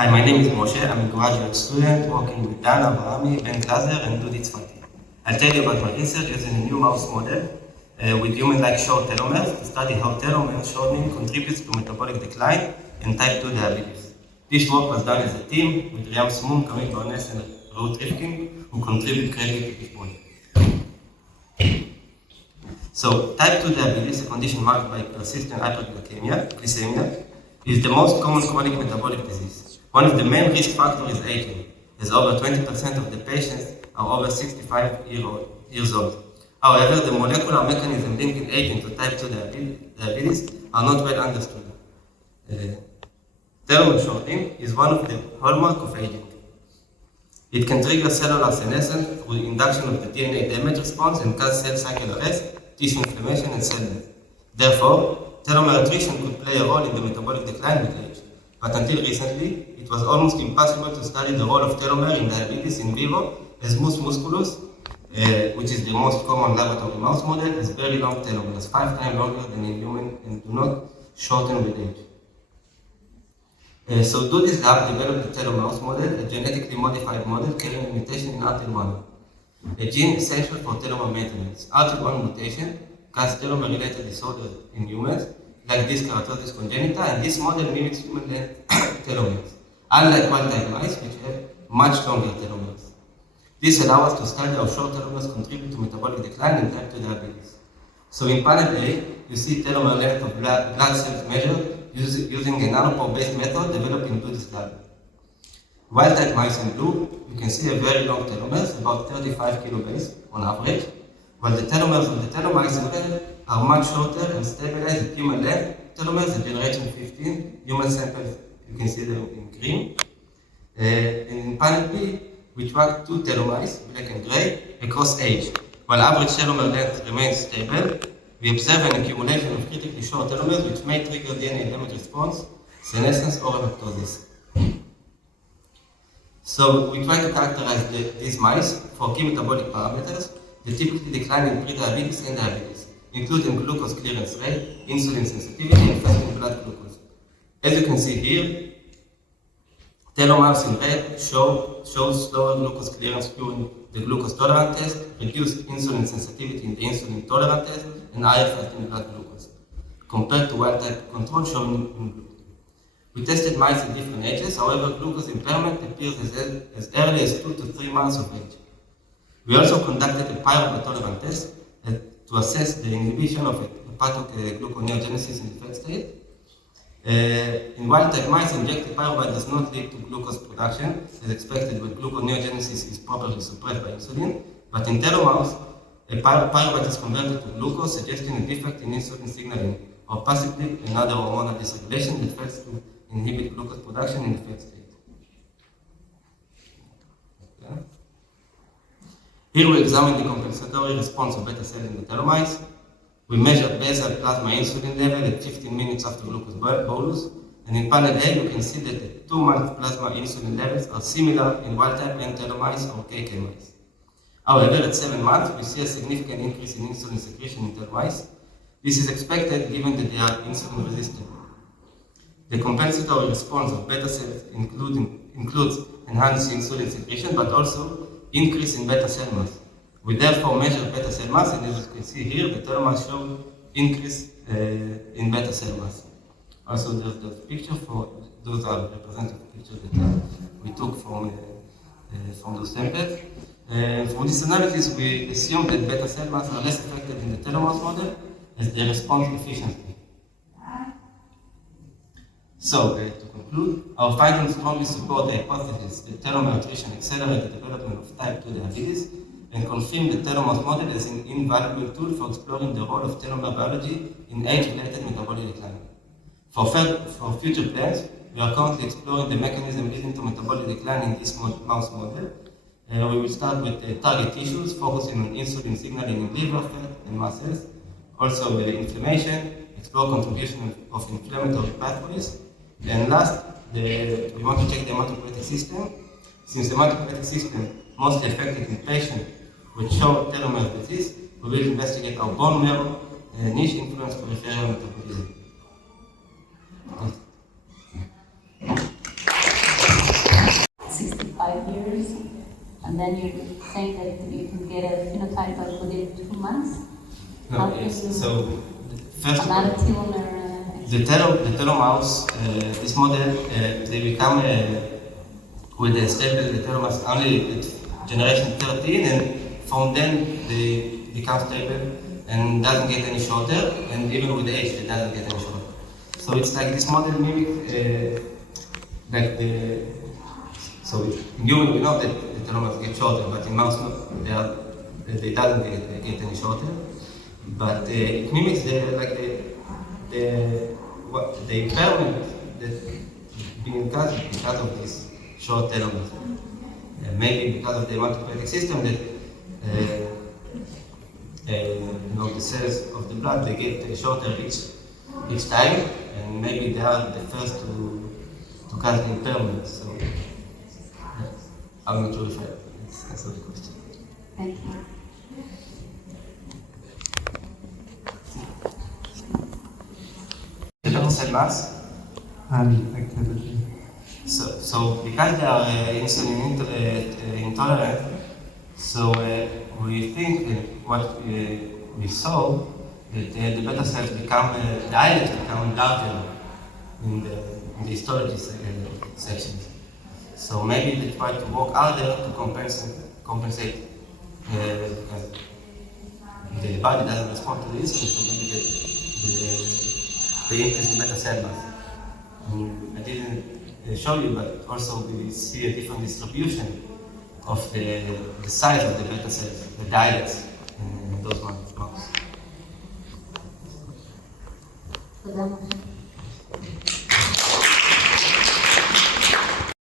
Hi, my name is Moshe. I'm a graduate student working with Dan Abrahami, Ben Glaser, and Dudi Tzfati. I'll tell you about my research using a new mouse model with human-like short telomeres to study how telomere shortening contributes to metabolic decline and type 2 diabetes. This work was done as a team with Riam Smum, Camille Barnes, and Ruth Rifkin, who contribute greatly to this project. So, type 2 diabetes, a condition marked by persistent hyperglycemia, is the most common chronic metabolic disease. One of the main risk factors is aging, as over 20% of the patients are over 65 years old. However, the molecular mechanism linking aging to type 2 diabetes are not well understood. Telomere shortening is one of the hallmarks of aging. It can trigger cellular senescence through induction of the DNA damage response and cause cell cycle arrest, tissue inflammation, and cell death. Therefore, telomere attrition could play a role in the metabolic decline with age. But until recently, it was almost impossible to study the role of telomere in diabetes in vivo, as mus musculus, which is the most common laboratory mouse model, has very long telomeres, 5 times longer than in human, and do not shorten with age. So Dudi's lab developed the Telomouse model, a genetically modified model carrying a mutation in RTL1, a gene essential for telomere maintenance. RTL1 mutation causes telomere-related disorders in humans, like dyskeratosis congenita, and this model mimics human-length telomeres, unlike wild-type mice, which have much longer telomeres. This allows us to study how short telomeres contribute to metabolic decline in type 2 diabetes. So in panel A, you see telomere length of blood cells measured using a nanopore-based method developed in Dudi's lab. Wild-type mice in blue, you can see a very long telomeres, about 35 kilobase on average, while the telomeres of the Telomice in red are much shorter and stabilized at human length telomeres at generation 15. Human samples, you can see them in green. In panel B, we track 2 telomice, black and gray, across age. While average telomere length remains stable, we observe an accumulation of critically short telomeres which may trigger DNA damage response, senescence, or apoptosis. So we try to characterize these mice for key metabolic parameters that typically decline in pre-diabetes and diabetes, including glucose clearance rate, insulin sensitivity, and fasting blood glucose. As you can see here, Telomouse in red shows slower glucose clearance during the glucose tolerant test, reduced insulin sensitivity in the insulin tolerant test, and higher fasting blood glucose, compared to wild-type control shown in blue. We tested mice at different ages, however, glucose impairment appears as early as 2 to 3 months of age. We also conducted a pyruvate tolerant test to assess the inhibition of hepatic gluconeogenesis in the fat state. In wild-type mice, injected pyruvate does not lead to glucose production, as expected when gluconeogenesis is properly suppressed by insulin, but in Telomouse, pyruvate is converted to glucose, suggesting a defect in insulin signaling, or possibly another hormonal dysregulation that fails to inhibit glucose production in the fat state. Okay. Here we examine the compensatory response of beta cells in the Telomice. We measured basal plasma insulin level at 15 minutes after glucose bolus, and in panel A, you can see that the 2-month plasma insulin levels are similar in wild-type and Telomice or KK mice. However, at 7 months, we see a significant increase in insulin secretion in Telomice. This is expected given that they are insulin resistant. The compensatory response of beta cells includes enhanced insulin secretion, but also increase in beta cell mass. We therefore measure beta cell mass, and as you can see here, the Telomice show increase in beta cell mass. Also, there's the picture for those are representative pictures that we took from those samples. From this analysis, we assume that beta cell mass are less affected in the Telomouse model as they respond efficiently. So, to conclude, our findings strongly support the hypothesis that telomere attrition accelerates the development of type 2 diabetes and confirm the Telomouse model as an invaluable tool for exploring the role of telomere biology in age-related metabolic decline. For future plans, we are currently exploring the mechanism leading to metabolic decline in this mouse model. We will start with target tissues, focusing on insulin signaling in liver, fat, and muscles. Also, inflammation, explore contribution of inflammatory pathways. And last, we want to check the hematopoietic system. Since the hematopoietic system mostly affected in patients with short telomere disease, we will investigate our bone marrow niche influence peripheral metabolism. then you're saying that you can get a phenotype of within 2 months? No, yes. So, first of all, not a tumor. the Telomouse, this model, they become with the stable the Telomouse only at generation 13, and from then they become stable and doesn't get any shorter, and even with age it doesn't get any shorter. So it's like this model mimic like the. So in human we know that the telomeres get shorter, but in mouse they doesn't get any shorter. But it mimics the impairment that being caused because of this short telomeres. Maybe because of the hematopoietic system that the cells of the blood they get shorter each time, and maybe they are the first to cause the impairment. So I'm not sure if I answered the question. Thank you. The beta cell mass and activity. So because they are insulin intolerant, so we think that what we saw that the beta cells become the islets become larger in the histology sections. So maybe they try to work harder to compensate because the body doesn't respond to the insulin, so maybe they increase the beta cell mass. I didn't show you, but also we see a different distribution of the size of the beta cells, the islets in those mouse. So